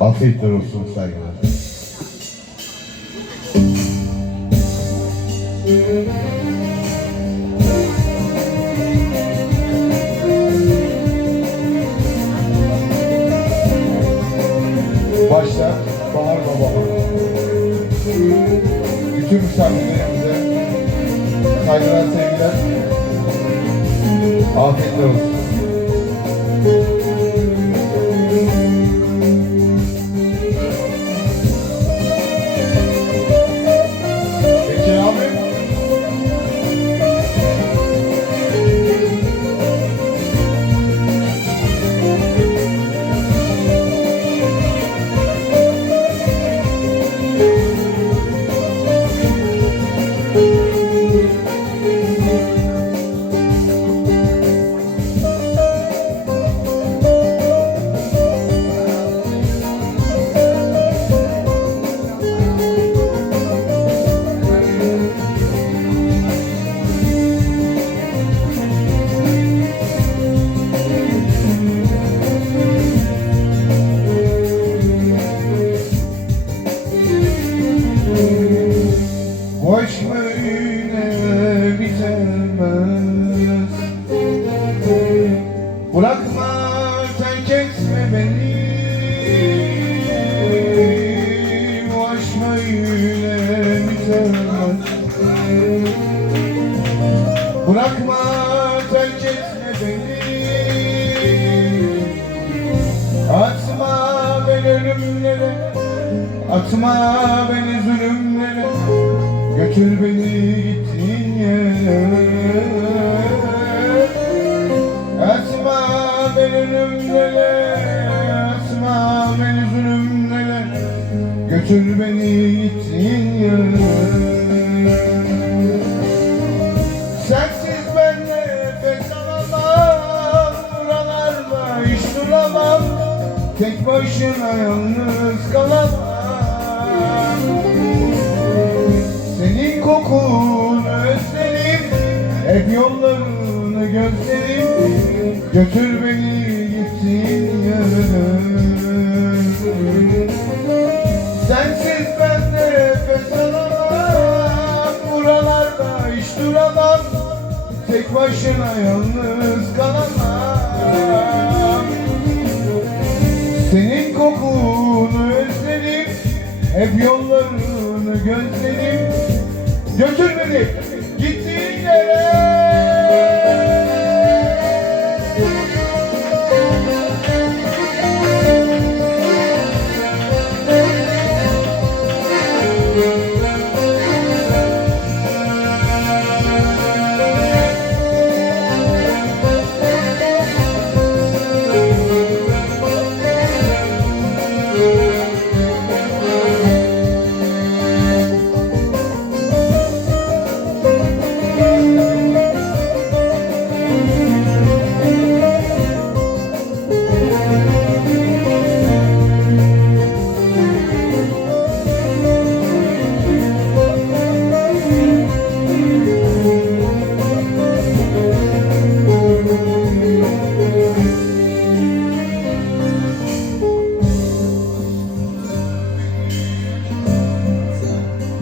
Afiyetler olsun saygılar. Başta Bahar Babama. Bütün misafirlerimize saygılar, sevgiler. Afiyetler olsun. Terk etme beni. Bu aşk böyle bitemez Bırakma terk etme beni. Atma beni ölümlere Atma beni zulümlere. Götür beni gittiğin yere Götür beni gittiğin Sensiz ben nefes alamam Buralarda hiç duramam. Tek başına yalnız kalamam. Senin kokunu özledim. Hep yollarını gözledim. Götür Sensiz ben nefes alamam. Buralarda hiç duramam. Tek başına yalnız kalamam. Senin kokunu özledim. Hep yollarını gözledim. Götür beni gittiğin yere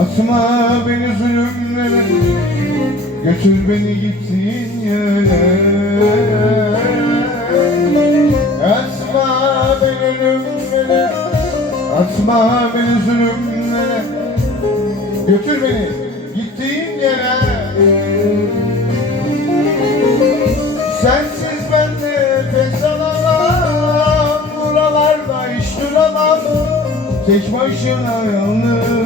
Atma beni zulümlere Götür beni gittiğin yere. Atma beni ölümlere Atma beni zulümlere Götür beni gittiğin yere. Sensiz ben nefes alamam Buralarda hiç duramam. Tek başına yalnız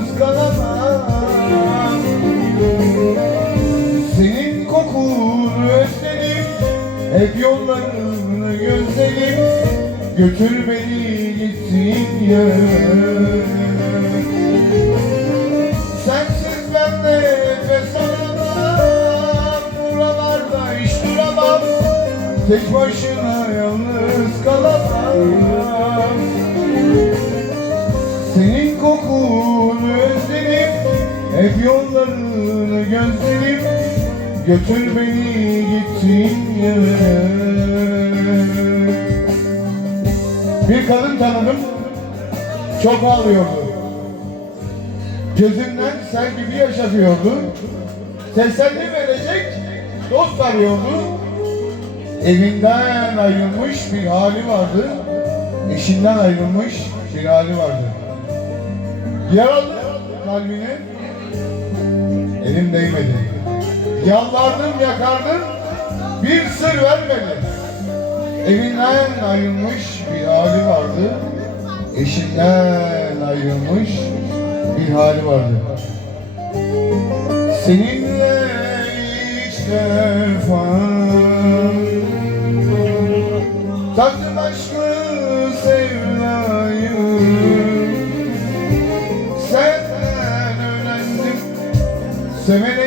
Hep yollarını gözledim Götür beni gittiğin yere Sensiz ben nefes alamam Buralarda duramam. Tek başına yalnız kalamam. Senin kokunu özledim Hep yollarını gözledim Götür beni gittiğin yere. Bir kadın tanıdım Çok ağlıyordu. Gözünden sel gibi yaşatıyordu Teselli verecek dost arıyordu. Evinden ayrılmış bir hali vardı. Eşinden ayrılmış bir hali vardı. Yaralı kalbine Elim değmedi Yalvardım yakardım Bir sır vermedi Evinden ayrılmış bir hali vardı. Eşinden ayrılmış bir hali vardı. Seninle ilk defa Taktım aşkı sevdayı. Senden öğrendim. Severek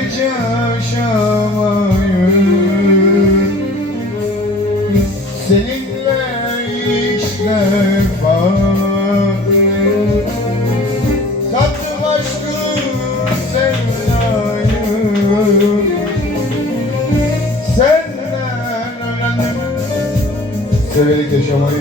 Severek yaşamayı